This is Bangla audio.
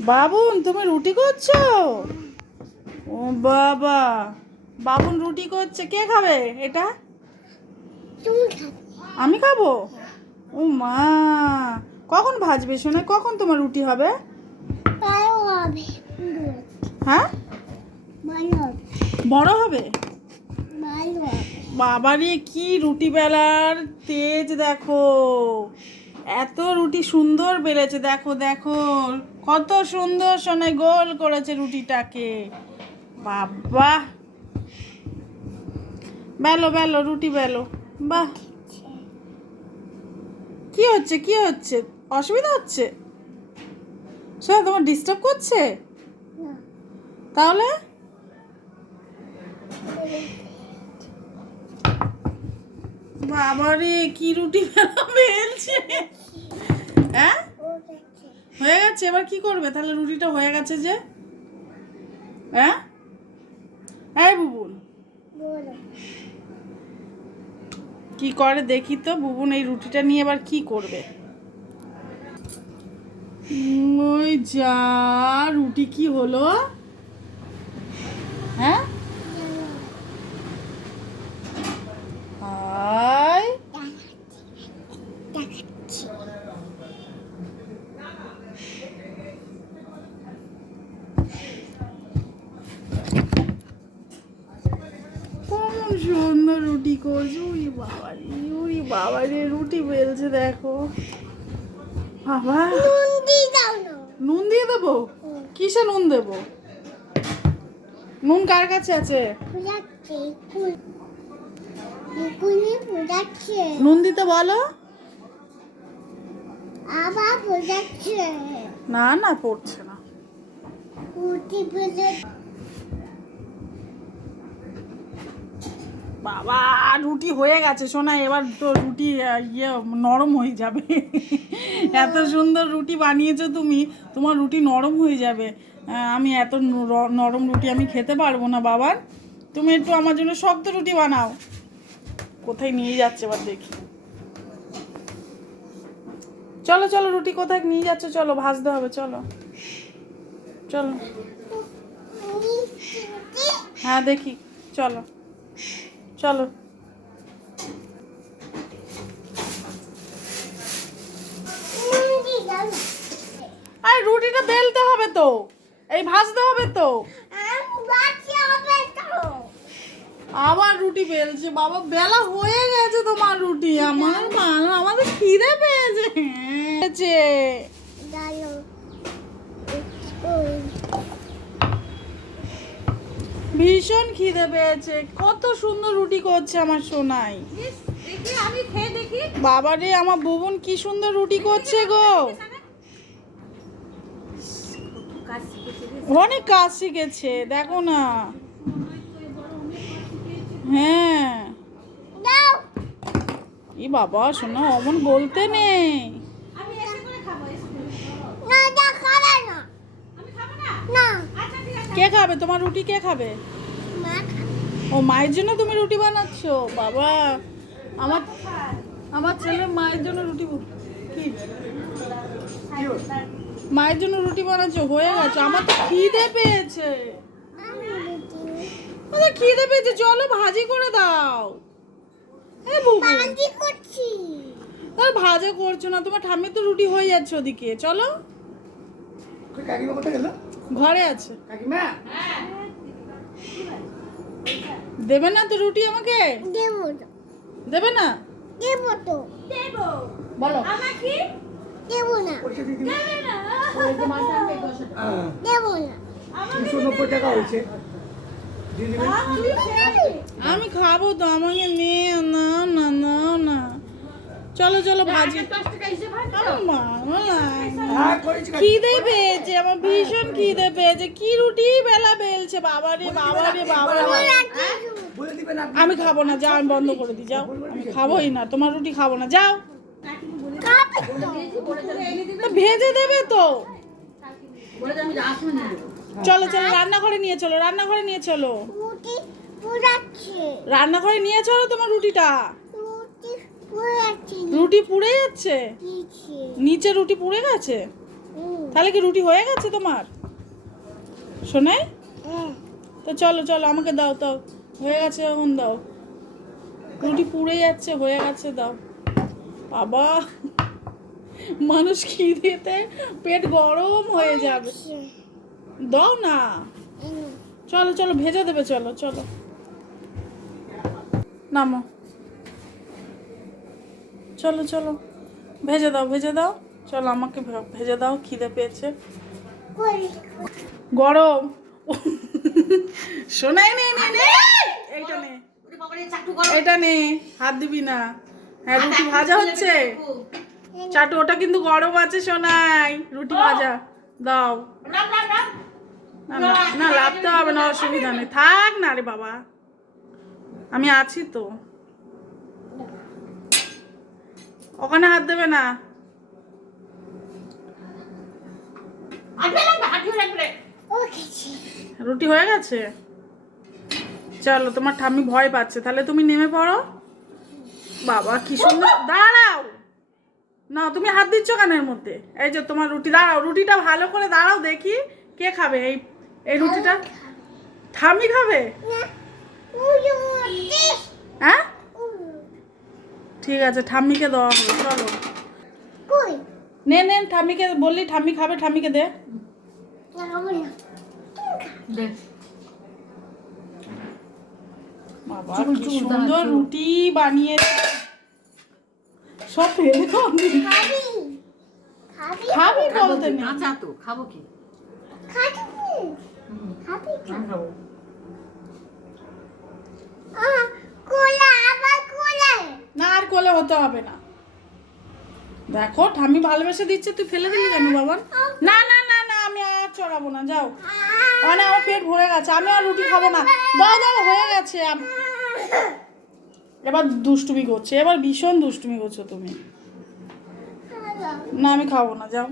বাবুন তুমি রুটি করছ? ও বাবা বাবুন রুটি করছে। কে খাবে এটা? আমি খাব? ও মা কখন ভাজবে শোনে? কখন তোমার রুটি হবে? হ্যাঁ? বড় হবে? বাবারে কি রুটি বেলার তেজ দেখো। এত রুটি সুন্দর বেলেছে দেখো দেখো। কত সুন্দর সোনে গোল করেছে রুটিটাকে। বাবা। বেলো বেলো রুটি বেলো। বাহ। কি হচ্ছে কি হচ্ছে? অসুবিধা হচ্ছে? শোনা তোমার ডিস্টার্ব করছে? তাহলে? বাবারে কি রুটি বেলা বেলছে? হ্যাঁ? হয়ে গেছে এবার কি করবে? তাহলে রুটিটা হয়ে গেছে যে? হ্যাঁ? এই বুবুন। কি করে দেখি তো? বুবুন এই রুটিটা নিয়ে এবার কি করবে? ওই যা রুটি কি হলো? হ্যাঁ? সুন্দর রুটি করছে উড়ি বাবারে উড়ি বাবারে রুটি বেলছে দেখো। বাবা। নুন দিয়ে দেবো? কিসে নুন দেবো? নুন কার কাছে আছে? নুন দিতে বলো। না না পড়ছে না রুটি ফুলে বাবা, রুটি হয়ে গেছে শোনা এবার তো রুটি ইয়ে নরম হয়ে যাবে। এত সুন্দর রুটি বানিয়েছো তুমি, তোমার রুটি নরম হয়ে যাবে। আমি এত নরম রুটি আমি খেতে পারব না, বাবার। তুমি একটু আমার জন্য শক্ত রুটি বানাও। কোথায় নিয়ে যাচ্ছে এবার দেখি। চলো চলো, রুটি কোথায় নিয়ে যাচ্ছে? চলো, ভাজতে হবে, চলো। চলো। হ্যাঁ দেখি, চলো। চলো। আর রুটিটা বেলতে হবে তো। এই ভাজতে হবে তো। আবার রুটি বেলছে বাবা, বেলা হয়ে গেছে তোমার রুটি। আমার মা আমাদের খিদে পেয়েছে পেয়েছে। দাও ভীষণ খিদে পেয়েছে। কত সুন্দর রুটি করছে আমার সোনাই। বাবা বাবারে আমার বুবন কি সুন্দর রুটি করছে গো। রে। অনেক কাজ শিখেছে দেখো না। হ্যাঁ। ই বাবা শোনা অমন বলতে নেই আমি এসে করে খাব এসে করে। না দা খাবে না আমি খাব না না আচ্ছা ঠিক আছে কে খাবে? তোমার রুটি কে খাবে? ও মায়ের জন্য তুমি রুটি বানাচ্ছো? বাবা আমার আমার ছেলে মায়ের জন্য রুটি কি? মায়ের জন্য রুটি বানাচ্ছো? হয়ে গেছে। আমার তো খিদে পেয়েছে। আমার খিদে পেয়েছে। চলো ভাজি করে দাও। এ করছি ভাজা করছ। না। তোমার ঠাম্মি তো রুটি হয়ে যাচ্ছে ওদিকে। চলো। কাকিমা কোথায় গেল? ঘরে আছে। কাকিমা? দেবে না তো রুটি আমাকে? দেবে না? দেবো তো। দেবো। বলো। না। দিবি? না। না। টাকা হয়েছে। আমি খাব তো আমাকে নিয়ে না না না না। চলো চলো ভাজি। হয়। হ্যাঁ। খিদে পেয়েছে আমার ভীষণ খিদে পেয়েছে। কি রুটি বেলা বেলছে বাবা রে বাবা রে বাবা আপনি। আমি খাব না যাও আমি বন্ধ করে দিই যাও। আমি খাবোই না তোমার রুটি খাব না যাও। কাকিমা বলে খাবে দিয়েছি, বলে দেবে, এনে দিবে। তো ভেজে দেবে তো। চলো চলো রান্নাঘরে নিয়ে চলো রান্নাঘরে নিয়ে চলো। রান্নাঘরে নিয়ে চলো তোমার রুটিটা। রুটি পুড়ে যাচ্ছে? নিচে রুটি পুড়ে গেছে? তাহলে কি রুটি হয়ে গেছে তোমার? শোনে তো চলো চলো আমাকে দাও দাও। হয়ে গেছে এখন দাও। রুটি পুড়ে যাচ্ছে হয়ে গেছে দাও। বাবা মানুষ খিদেতে পেট গরম হয়ে যাবে। দাও না। চলো চলো ভেজে দেবে চলো চলো। নামো। চলো চলো। ভেজে দাও ভেজে দাও। চলো আমাকে ভেজে দাও খিদে পেয়েছে। গরম। শোনাই নে নে নে। এইটা নে। এটা নে। হাত দিবি না। হ্যাঁ রুটি ভাজা হচ্ছে। চাটু ওটা কিন্তু গরম আছে সোনাই। রুটি ভাজা। দাও। না না না লাভতে হবে না অসুবিধা নেই। থাক না রে বাবা। আমি আছি তো। ওখানে হাত দেবে না? রুটি হয়ে গেছে? চলো তোমার ঠাম্মি ভয় পাচ্ছে। তাহলে তুমি নেমে পড়ো। বাবা কি সুন্দর। দাঁড়াও! না তুমি হাত দিচ্ছ কানের মধ্যে? এই যে তোমার রুটি দাঁড়াও রুটিটা ভালো করে দাঁড়াও দেখি কে খাবে এই এই রুটিটা। ঠাম্মি খাবে? ঠিক আছে ঠাম্মিকে দেওয়া হবে চলো। নে নে ঠাম্মিকে বললি ঠাম্মি খাবে ঠাম্মিকে দে। লাগাবো না দে। বাবা সুন্দর রুটি বানিয়ে সব ফেলে খাবি? খাবি? খাবি খাব বলতে? নেই। কাঁচা তো, খাব কি? খাবি? হুম, খাবি আমি খাব। আ কোলা আবার কোলা না আর কোলে হতে হবে না। দেখো, ঠাম্মি ভালোবেসে দিচ্ছে, তুই ফেলে দিলি কেন বাবা না না না না, আমি আর চড়াবো না, যাও। মানে আমার পেট ভরে গেছে, আমি আর রুটি খাব না। দাও দাও, হয়ে গেছে এবার দুষ্টুমি করছে, এবার ভীষণ দুষ্টুমি করছ তুমি। না, আমি খাব না, যাও।